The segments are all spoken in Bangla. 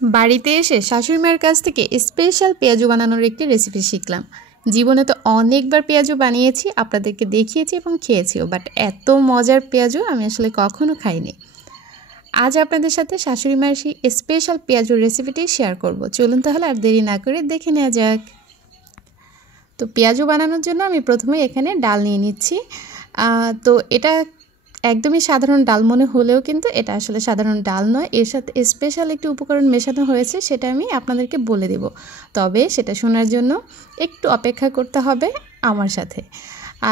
বাড়িতে এসে শাশুড়ি মায়ের কাছ থেকে স্পেশাল পেঁয়াজু বানানোর একটি রেসিপি শিখলাম। জীবনে তো অনেকবার পেঁয়াজু বানিয়েছি, আপনাদেরকে দেখিয়েছি এবং খেয়েছিও, বাট এত মজার পেঁয়াজু আমি আসলে কখনো খাইনি। আজ আপনাদের সাথে শাশুড়ি মায়ের সেই স্পেশাল পেঁয়াজুর রেসিপিটি শেয়ার করব। চলুন তাহলে আর দেরি না করে দেখে নেওয়া যাক। তো পেঁয়াজু বানানোর জন্য আমি প্রথমে এখানে ডাল নিয়ে নিচ্ছি। তো এটা একদমই সাধারণ ডাল মনে হলেও কিন্তু এটা আসলে সাধারণ ডাল নয়, এর সাথে স্পেশাল একটি উপকরণ মেশানো হয়েছে, সেটা আমি আপনাদেরকে বলে দেব। তবে সেটা শোনার জন্য একটু অপেক্ষা করতে হবে আমার সাথে।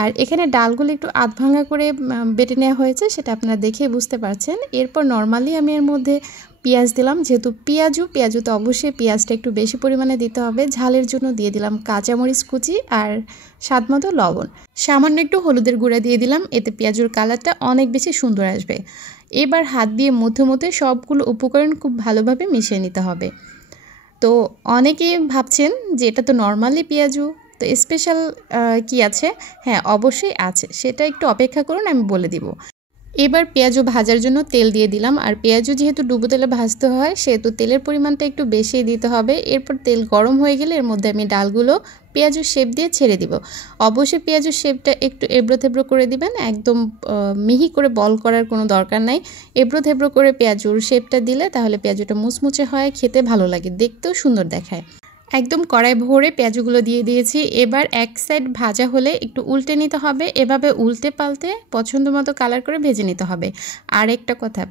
আর এখানে ডালগুলো একটু আধ ভাঙা করে বেটে নেওয়া হয়েছে, সেটা আপনারা দেখে বুঝতে পারছেন। এরপর নর্মালি আমি এর মধ্যে পেঁয়াজ দিলাম, যেহেতু পেঁয়াজুতে অবশ্যই পেঁয়াজটা একটু বেশি পরিমাণে দিতে হবে। ঝালের জন্য দিয়ে দিলাম কাঁচামরিচ কুচি আর স্বাদমতো লবণ, সামান্য একটু হলুদের গুঁড়া দিয়ে দিলাম, এতে পেঁয়াজুর কালারটা অনেক বেশি সুন্দর আসবে। এবার হাত দিয়ে মধ্যে মধ্যে সবগুলো উপকরণ খুব ভালোভাবে মিশিয়ে নিতে হবে। তো অনেকেই ভাবছেন যে এটা তো নর্মালি পেঁয়াজু, তো স্পেশাল কি আছে? হ্যাঁ, অবশ্যই আছে, সেটা একটু অপেক্ষা করুন, আমি বলে দিব। এবার পেঁয়াজু ভাজার জন্য তেল দিয়ে দিলাম। আর পেঁয়াজু যেহেতু ডুবো তেলে ভাজতে হয়, সেহেতু তেলের পরিমাণটা একটু বেশি দিতে হবে। এরপর তেল গরম হয়ে গেলে এর মধ্যে আমি ডালগুলো পেঁয়াজুর শেপ দিয়ে ছেড়ে দিব। অবশ্যই পেঁয়াজুর শেপটা একটু এবড়ো থেবড়ো করে দিবেন, একদম মিহি করে বল করার কোনো দরকার নাই। এবড়ো থেবড়ো করে পেঁয়াজুর শেপটা দিলে তাহলে পেঁয়াজুটা মুচমুচে হয়, খেতে ভালো লাগে, দেখতেও সুন্দর দেখায়। একদম কড়াই ভরে পেঁয়াজগুলো দিয়ে দিয়েছি। এবার এক সাইড ভাজা হলে একটু উল্টে নিতে হবে, এভাবে উল্টে পাল্টে পছন্দ মতো কালার করে ভেজে নিতে হবে। আর একটা কথা,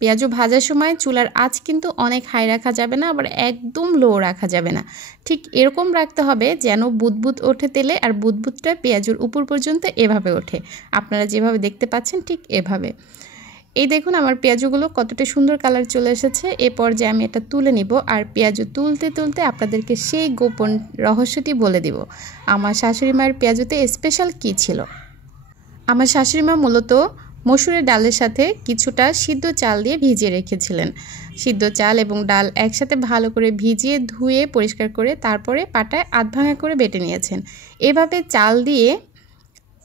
পেঁয়াজু ভাজার সময় চুলার আঁচ কিন্তু অনেক হাই রাখা যাবে না, আবার একদম লো রাখা যাবে না। ঠিক এরকম রাখতে হবে যেন বুদবুদ ওঠে তেলে, আর বুদবুদটা পেঁয়াজুর উপর পর্যন্ত এভাবে ওঠে। আপনারা যেভাবে দেখতে পাচ্ছেন ঠিক এভাবে। এই দেখুন আমার পেঁয়াজুগুলো কতটা সুন্দর কালার চলে এসেছে। এ পর্যায়ে আমি এটা তুলে নিব, আর পেঁয়াজু তুলতে তুলতে আপনাদেরকে সেই গোপন রহস্যটি বলে দিব। আমার শাশুড়ি মায়ের পেঁয়াজুতে স্পেশাল কী ছিল। আমার শাশুড়ি মা মূলত মসুরের ডালের সাথে কিছুটা সিদ্ধ চাল দিয়ে ভিজিয়ে রেখেছিলেন। সিদ্ধ চাল এবং ডাল একসাথে ভালো করে ভিজিয়ে ধুয়ে পরিষ্কার করে তারপরে পাটায় আধ ভাঙা করে বেটে নিয়েছেন। এভাবে চাল দিয়ে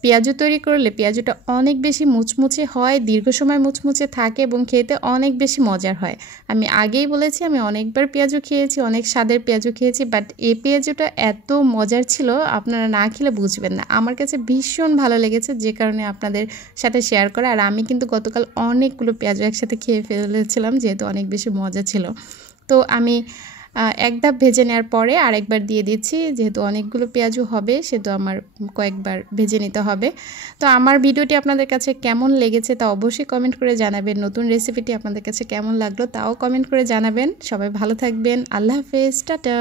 পেঁয়াজু তৈরি করলে পেঁয়াজুটা অনেক বেশি মুচমুচে হয়, দীর্ঘ সময় মুচমুচে থাকে এবং খেতে অনেক বেশি মজার হয়। আমি আগেই বলেছি আমি অনেকবার পেঁয়াজু খেয়েছি, অনেক স্বাদের পেঁয়াজু খেয়েছি, বাট এই পেঁয়াজুটা এত মজার ছিল আপনারা না খেলে বুঝবেন না। আমার কাছে ভীষণ ভালো লেগেছে, যে কারণে আপনাদের সাথে শেয়ার করা। আর আমি কিন্তু গতকাল অনেকগুলো পেঁয়াজু একসাথে খেয়ে ফেলেছিলাম, যেহেতু অনেক বেশি মজা ছিল। তো আমি এক ধাপ ভেজে নেওয়ার পরে আরেকবার দিয়ে দিচ্ছি, যেহেতু অনেকগুলো পেঁয়াজু হবে সেহেতু আমার কয়েকবার ভেজে নিতে হবে। তো আমার ভিডিওটি আপনাদের কাছে কেমন লেগেছে তা অবশ্যই কমেন্ট করে জানাবেন। নতুন রেসিপিটি আপনাদের কাছে কেমন লাগলো তাও কমেন্ট করে জানাবেন। সবাই ভালো থাকবেন। আল্লাহ হাফেজ, টাটা।